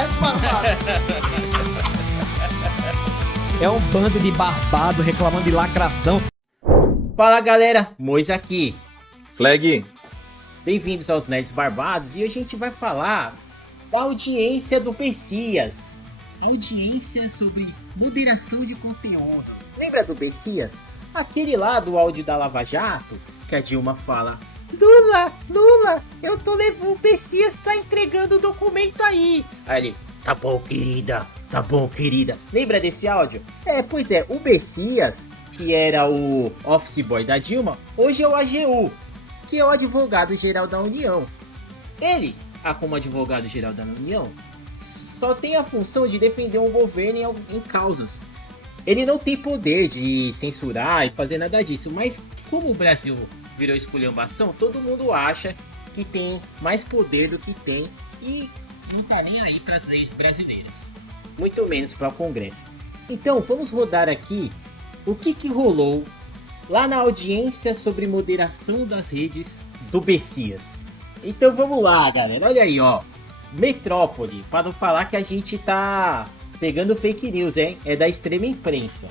Nerds Barbados. É um bando de barbado reclamando de lacração. Fala galera, Mois aqui. Flag. Bem-vindos aos Nerds Barbados e hoje a gente vai falar da audiência do Bessias. Audiência sobre moderação de conteúdo. Lembra do Bessias? Aquele lá do áudio da Lava Jato, que a Dilma fala: Lula, eu tô levando, o Bessias tá entregando o documento aí. Aí ele: tá bom, querida. Lembra desse áudio? Pois é, o Bessias, que era o office boy da Dilma, hoje é o AGU, que é o advogado-geral da União. Ele, como advogado-geral da União, só tem a função de defender o governo em causas. Ele não tem poder de censurar e fazer nada disso, mas como o Brasil virou esculhambação, todo mundo acha que tem mais poder do que tem e não tá nem aí para as leis brasileiras, muito menos para o Congresso. Então vamos rodar aqui o que rolou lá na audiência sobre moderação das redes do Bessias. Então vamos lá, galera, olha aí, ó, Metrópole, para não falar que a gente tá pegando fake news, hein? É da extrema imprensa.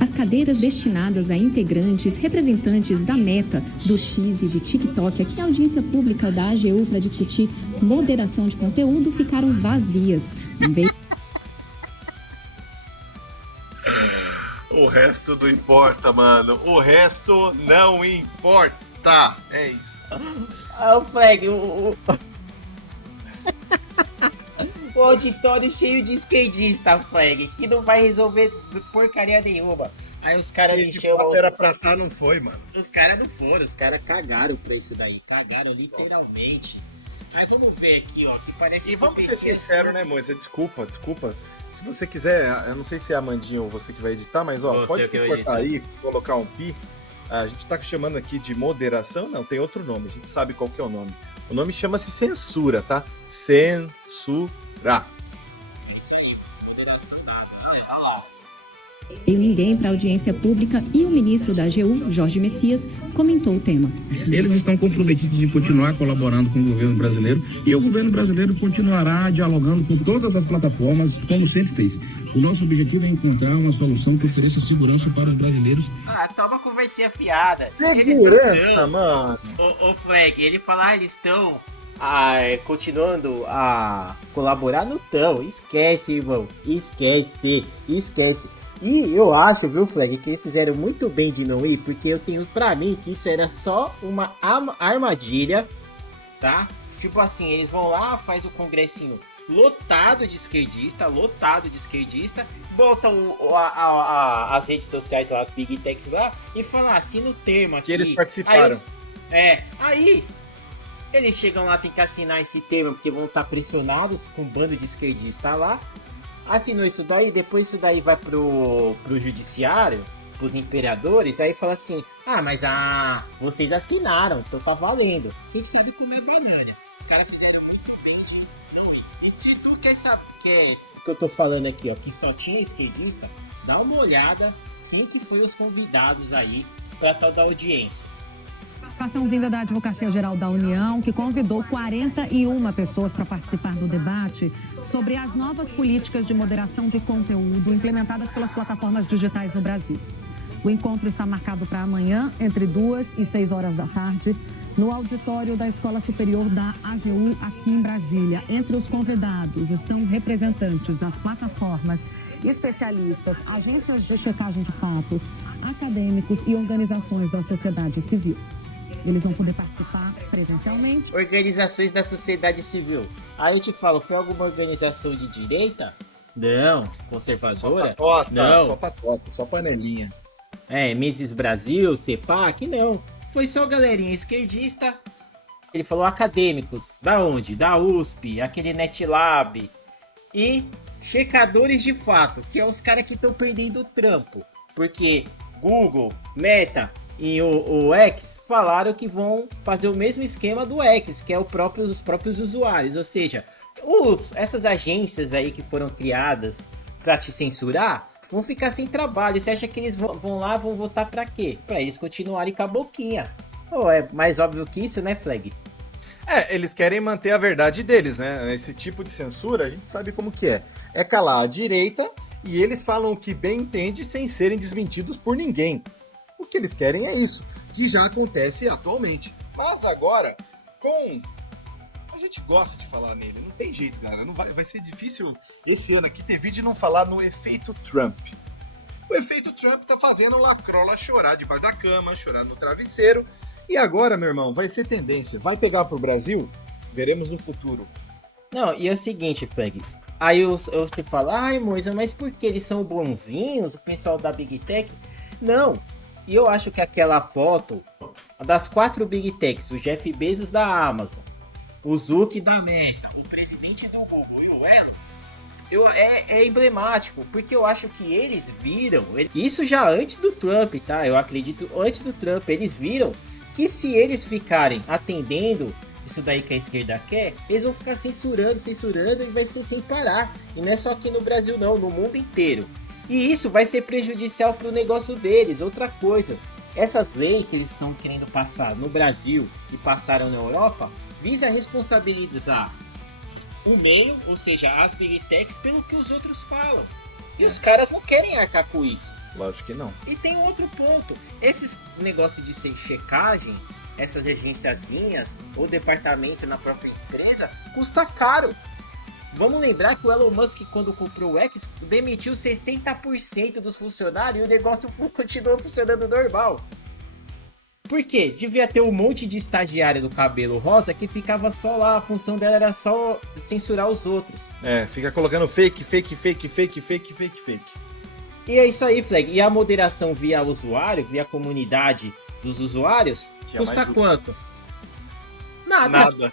As cadeiras destinadas a integrantes, representantes da Meta, do X e do TikTok, aqui na audiência pública da AGU para discutir moderação de conteúdo, ficaram vazias. O resto não importa, mano. O resto não importa. É isso. O Flag, o auditório cheio de skatista, Flag, que não vai resolver porcaria nenhuma. Aí os caras de fato era pra estar, não foi, mano. Os caras não foram, os caras cagaram pra isso daí. Cagaram literalmente. Mas vamos ver aqui, ó, que parece... E vamos ser sinceros, né, Moisa? Desculpa. Se você quiser, eu não sei se é a Mandinha ou você que vai editar, mas ó, pode cortar aí, colocar um pi. A gente tá chamando aqui de moderação, não, tem outro nome, a gente sabe qual que é o nome. O nome chama-se censura, tá? Censura. Isso aí, moderação da... Veio ninguém para a audiência pública e o ministro da AGU, Jorge Messias, comentou o tema. Eles estão comprometidos em continuar colaborando com o governo brasileiro e o governo brasileiro continuará dialogando com todas as plataformas, como sempre fez. O nosso objetivo é encontrar uma solução que ofereça segurança para os brasileiros. Toma conversinha fiada. Segurança, mano. Ô Flag, ele fala, eles estão continuando a colaborar no tão. Esquece, irmão. Esquece. E eu acho, viu, Flag, que eles fizeram muito bem de não ir, porque eu tenho pra mim que isso era só uma armadilha, tá? Tipo assim, eles vão lá, faz o congressinho lotado de esquerdista, botam as redes sociais lá, as big techs lá, e falam, assina o termo aqui. Que eles participaram. Aí eles chegam lá, tem que assinar esse termo, porque vão estar pressionados com um bando de esquerdista lá. Assinou isso daí, depois isso daí vai pro judiciário, pros imperadores, aí fala assim, mas vocês assinaram, então tá valendo. A gente sabe como é banana. Os caras fizeram muito bem de não ir. E se tu quer saber o que eu tô falando aqui, ó, que só tinha esquerdista, dá uma olhada quem que foi os convidados aí pra tal da audiência. Participação vinda da Advocacia Geral da União, que convidou 41 pessoas para participar do debate sobre as novas políticas de moderação de conteúdo implementadas pelas plataformas digitais no Brasil. O encontro está marcado para amanhã, entre 2 e 6 horas da tarde, no auditório da Escola Superior da AGU, aqui em Brasília. Entre os convidados estão representantes das plataformas, especialistas, agências de checagem de fatos, acadêmicos e organizações da sociedade civil. Eles vão poder participar presencialmente. Organizações da sociedade civil. Aí eu te falo, foi alguma organização de direita? Não. Conservadora? Não. Só panelinha. Mises Brasil, CEPAC? Não. Foi só galerinha esquerdista. Ele falou acadêmicos. Da onde? Da USP, aquele NetLab. E checadores de fato, que é os caras que estão perdendo o trampo. Porque Google, Meta e o X falaram que vão fazer o mesmo esquema do X, que é os próprios usuários. Ou seja, essas agências aí que foram criadas para te censurar vão ficar sem trabalho. Você acha que eles vão lá, vão votar pra quê? Pra eles continuarem com a boquinha. É mais óbvio que isso, né, Flag? Eles querem manter a verdade deles, né? Esse tipo de censura, a gente sabe como que é. É calar a direita e eles falam o que bem entende sem serem desmentidos por ninguém. O que eles querem é isso, que já acontece atualmente. Mas agora, a gente gosta de falar nele, não tem jeito, cara. Vai ser difícil esse ano aqui ter vídeo e não falar no efeito Trump. O efeito Trump tá fazendo o Lacrola chorar debaixo da cama, chorar no travesseiro. E agora, meu irmão, vai ser tendência. Vai pegar pro Brasil? Veremos no futuro. Não, e é o seguinte, Flag. Aí eu te falo, ai, Moisa, mas por que eles são bonzinhos, o pessoal da Big Tech? Não. E eu acho que aquela foto das 4 Big Techs, o Jeff Bezos da Amazon, o Zuck da Meta, o presidente do Google e o Elon, é emblemático, porque eu acho que eles viram, isso já antes do Trump, tá? Eu acredito, antes do Trump, eles viram que se eles ficarem atendendo isso daí que a esquerda quer, eles vão ficar censurando e vai ser sem parar. E não é só aqui no Brasil não, no mundo inteiro. E isso vai ser prejudicial para o negócio deles. Outra coisa, essas leis que eles estão querendo passar no Brasil e passaram na Europa, visa responsabilizar o meio, ou seja, as Big Techs, pelo que os outros falam. E os caras não querem arcar com isso. Lógico que não. E tem outro ponto. Esses negócios de ser checagem, essas agenciazinhas ou departamento na própria empresa, custa caro. Vamos lembrar que o Elon Musk, quando comprou o X, demitiu 60% dos funcionários e o negócio continuou funcionando normal. Por quê? Devia ter um monte de estagiário do cabelo rosa que ficava só lá, a função dela era só censurar os outros. Fica colocando fake. E é isso aí, Flag. E a moderação via usuário, via comunidade dos usuários, custa quanto? Nada.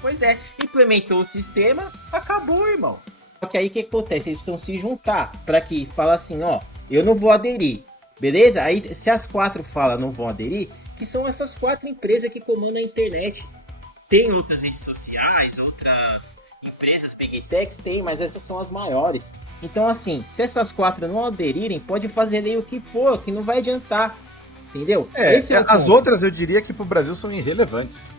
Pois é, implementou o sistema, acabou, irmão. Só que aí o que acontece? Eles precisam se juntar para que fala assim, ó, eu não vou aderir, beleza? Aí se as 4 falam não vão aderir, que são essas 4 empresas que comandam a internet. Tem outras redes sociais, outras empresas Big Techs, tem, mas essas são as maiores. Então assim, se essas 4 não aderirem, pode fazer lei o que for, que não vai adiantar. Entendeu? As outras eu diria que pro Brasil são irrelevantes.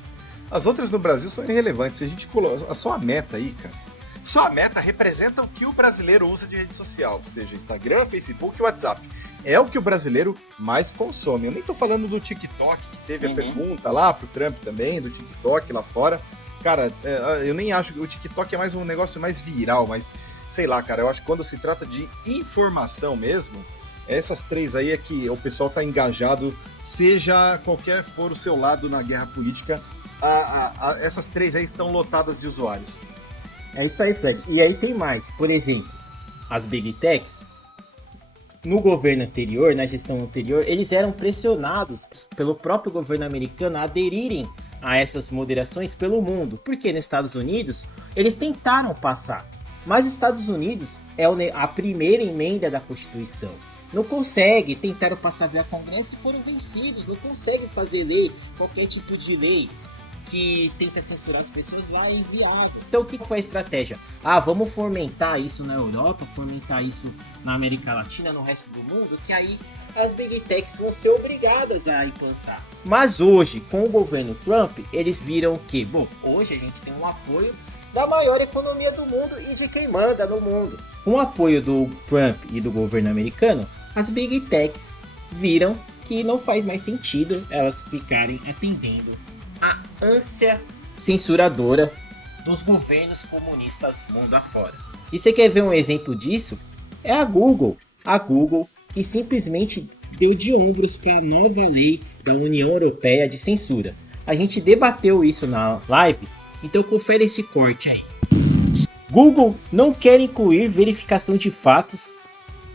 As outras no Brasil são irrelevantes. Se a gente coloca só a Meta aí, cara. Só a Meta representa o que o brasileiro usa de rede social, seja Instagram, Facebook e WhatsApp. É o que o brasileiro mais consome. Eu nem tô falando do TikTok, que teve a pergunta lá pro Trump também, do TikTok lá fora. Cara, eu nem acho que o TikTok é mais um negócio mais viral, mas sei lá, cara, eu acho que quando se trata de informação mesmo, essas 3 aí é que o pessoal tá engajado, seja qualquer for o seu lado na guerra política, essas 3 aí estão lotadas de usuários. É isso aí, Fred. E aí tem mais. Por exemplo, as Big Techs, no governo anterior, na gestão anterior, eles eram pressionados pelo próprio governo americano a aderirem a essas moderações pelo mundo. Porque nos Estados Unidos, eles tentaram passar. Mas os Estados Unidos é a primeira emenda da Constituição. Não consegue, tentaram passar via Congresso e foram vencidos. Não conseguem fazer lei, qualquer tipo de lei que tenta censurar as pessoas lá é inviável. Então o que foi a estratégia? Vamos fomentar isso na Europa, fomentar isso na América Latina, no resto do mundo, que aí as Big Techs vão ser obrigadas a implantar. Mas hoje, com o governo Trump, eles viram que, bom, hoje a gente tem um apoio da maior economia do mundo e de quem manda no mundo. Com o apoio do Trump e do governo americano, as Big Techs viram que não faz mais sentido elas ficarem atendendo a ânsia censuradora dos governos comunistas mundo afora. E você quer ver um exemplo disso? É a Google. A Google que simplesmente deu de ombros para a nova lei da União Europeia de censura. A gente debateu isso na live, então confere esse corte aí. Google não quer incluir verificação de fatos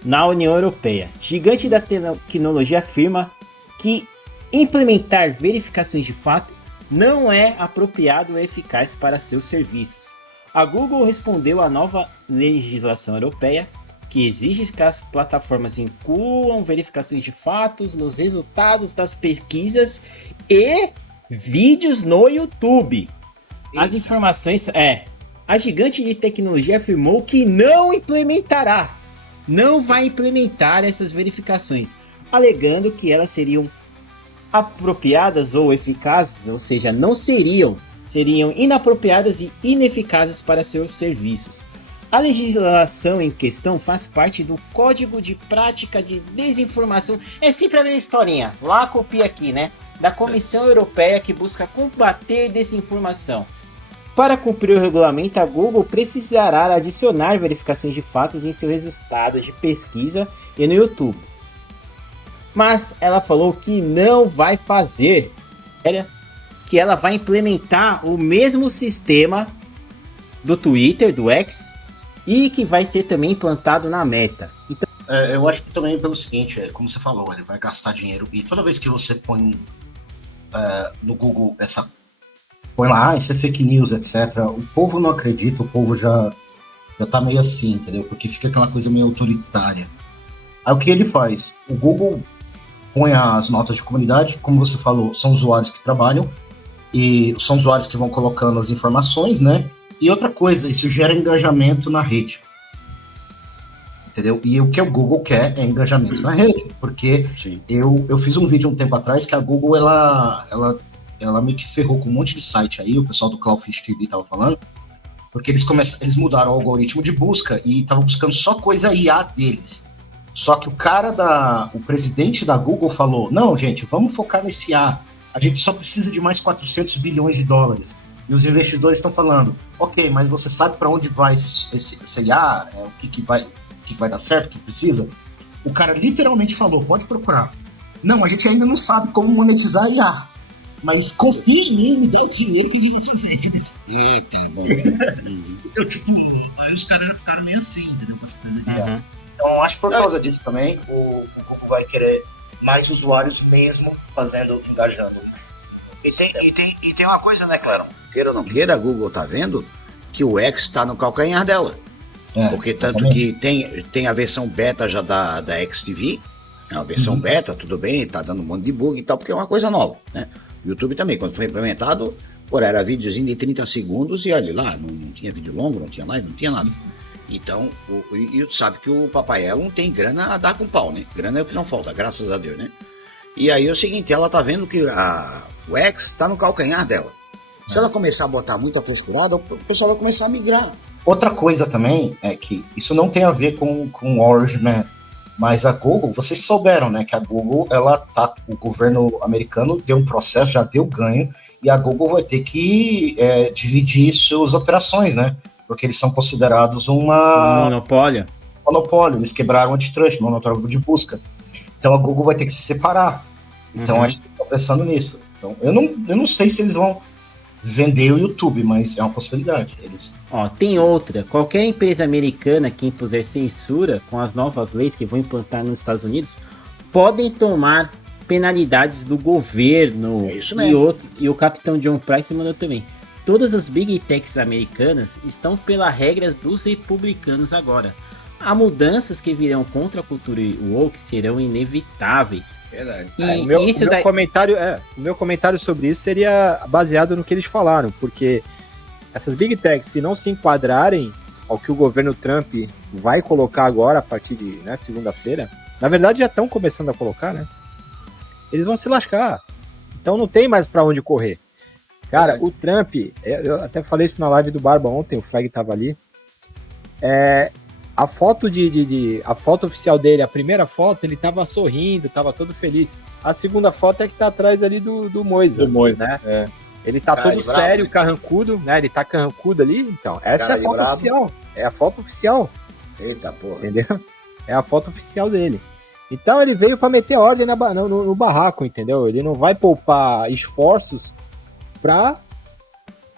na União Europeia. Gigante da tecnologia afirma que implementar verificações de fato não é apropriado ou eficaz para seus serviços. A Google respondeu à nova legislação europeia que exige que as plataformas incluam verificações de fatos nos resultados das pesquisas e vídeos no YouTube. As informações a gigante de tecnologia afirmou que não vai implementar essas verificações, alegando que elas seriam apropriadas ou eficazes, ou seja, não seriam inapropriadas e ineficazes para seus serviços. A legislação em questão faz parte do Código de Prática de Desinformação. É sempre a mesma historinha, lá copia aqui, né? Da Comissão Europeia que busca combater desinformação. Para cumprir o regulamento, a Google precisará adicionar verificações de fatos em seus resultados de pesquisa e no YouTube. Mas ela falou que não vai fazer, que ela vai implementar o mesmo sistema do Twitter, do X, e que vai ser também implantado na Meta. Então, eu acho que também pelo seguinte, como você falou, ele vai gastar dinheiro, e toda vez que você põe no Google põe lá, isso é fake news, etc. O povo não acredita, o povo já tá meio assim, entendeu? Porque fica aquela coisa meio autoritária. Aí o que ele faz? O Google põe as notas de comunidade, como você falou, são usuários que trabalham, e são usuários que vão colocando as informações, né? E outra coisa, isso gera engajamento na rede. Entendeu? E o que o Google quer é engajamento na rede, porque eu fiz um vídeo um tempo atrás que a Google, ela meio que ferrou com um monte de site aí, o pessoal do Cloudfish TV tava falando, porque eles mudaram o algoritmo de busca e estavam buscando só coisa IA deles. Só que o presidente da Google falou, não, gente, vamos focar nesse IA, a gente só precisa de mais 400 bilhões de dólares. E os investidores estão falando, ok, mas você sabe para onde vai esse IA, o que vai dar certo, o que precisa? O cara literalmente falou, pode procurar. Não, a gente ainda não sabe como monetizar IA, mas confia em mim, me dê o dinheiro que a gente precisa. Eita, bom. Então, tipo, aí os caras ficaram meio assim, entendeu? Com essa coisa de IA. Então, acho que por causa disso também, o Google vai querer mais usuários mesmo engajando. E tem uma coisa, né, Claro? Queira ou não queira, a Google tá vendo que o X tá no calcanhar dela. Porque tanto que tem a versão beta já da XTV, é uma versão beta, tudo bem, tá dando um monte de bug e tal, porque é uma coisa nova, né? O YouTube também, quando foi implementado, era videozinho de 30 segundos e olha lá, não tinha vídeo longo, não tinha live, não tinha nada. Então, e tu sabe que o Papai Elon tem grana a dar com pau, né? Grana é o que não falta, graças a Deus, né? E aí é o seguinte, ela tá vendo que o X tá no calcanhar dela. Se ela começar a botar muita frescurada, o pessoal vai começar a migrar. Outra coisa também é que isso não tem a ver com o Orange Man, mas a Google, vocês souberam, né, que a Google, o governo americano deu um processo, já deu ganho, e a Google vai ter que dividir suas operações, né, porque eles são considerados um monopólio, eles quebraram o antitrust, monopólio de busca, então a Google vai ter que se separar, então acho que eles estão pensando nisso, então eu não sei se eles vão vender o YouTube, mas é uma possibilidade. Tem outra. Qualquer empresa americana que impuser censura com as novas leis que vão implantar nos Estados Unidos podem tomar penalidades do governo. É isso mesmo. E o capitão John Price mandou também. Todas as big techs americanas estão pela regra dos republicanos agora. Há mudanças que virão contra a cultura woke serão inevitáveis. Verdade. O meu comentário sobre isso seria baseado no que eles falaram, porque essas big techs, se não se enquadrarem ao que o governo Trump vai colocar agora, a partir de segunda-feira, na verdade já estão começando a colocar, né? Eles vão se lascar. Então não tem mais pra onde correr. Cara, o Trump, eu até falei isso na live do Barba ontem, o Flag tava ali, a foto a foto oficial dele, a primeira foto, ele tava sorrindo, tava todo feliz. A segunda foto é que tá atrás ali do Moisa. Do Moisa, né? Ele tá todo sério, carrancudo, né? Ele tá carrancudo ali, então. Essa é a foto oficial. É a foto oficial. Eita, porra. Entendeu? É a foto oficial dele. Então ele veio pra meter ordem no barraco, entendeu? Ele não vai poupar esforços pra...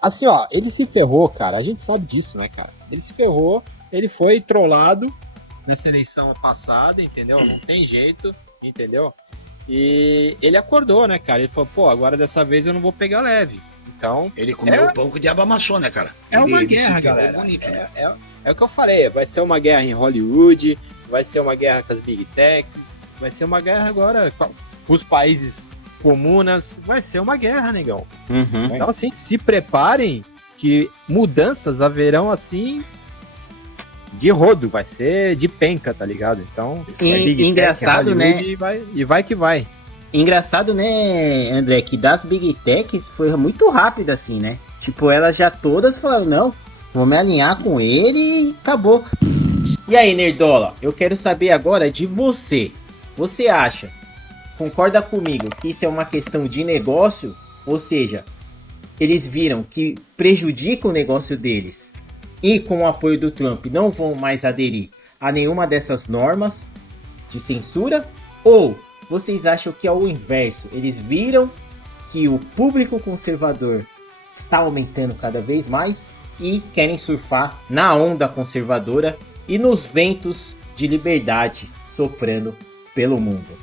Assim, ó, ele se ferrou, cara. A gente sabe disso, né, cara? Ele se ferrou. Ele foi trollado nessa eleição passada, entendeu? Não tem jeito, entendeu? E ele acordou, né, cara? Ele falou, pô, agora dessa vez eu não vou pegar leve. Então... Ele comeu o pão que o diabo amassou, né, cara? Uma guerra, galera. Bonito, né? É o que eu falei, vai ser uma guerra em Hollywood, vai ser uma guerra com as Big Techs, vai ser uma guerra agora com os países comunas, vai ser uma guerra, negão. Então, assim, se preparem que mudanças haverão, assim... de rodo, vai ser de penca, tá ligado? Então, engraçado, né? E vai que vai. Engraçado, né, André, que das Big Techs foi muito rápido assim, né? Tipo, elas já todas falaram, não, vou me alinhar com ele e acabou. E aí, Nerdola, eu quero saber agora de você. Você acha, concorda comigo, que isso é uma questão de negócio? Ou seja, eles viram que prejudica o negócio deles e com o apoio do Trump não vão mais aderir a nenhuma dessas normas de censura? Ou vocês acham que é o inverso? Eles viram que o público conservador está aumentando cada vez mais e querem surfar na onda conservadora e nos ventos de liberdade soprando pelo mundo?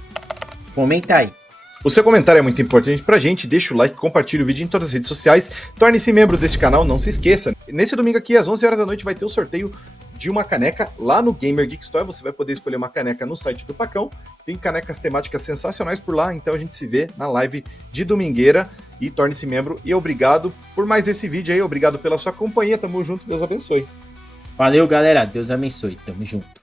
Comenta aí. O seu comentário é muito importante pra gente, deixa o like, compartilha o vídeo em todas as redes sociais, torne-se membro deste canal, não se esqueça. Nesse domingo aqui, às 11 horas da noite, vai ter o sorteio de uma caneca lá no Gamer Geek Store, você vai poder escolher uma caneca no site do Pacão, tem canecas temáticas sensacionais por lá, então a gente se vê na live de domingueira e torne-se membro. E obrigado por mais esse vídeo aí, obrigado pela sua companhia, tamo junto, Deus abençoe. Valeu, galera, Deus abençoe, tamo junto.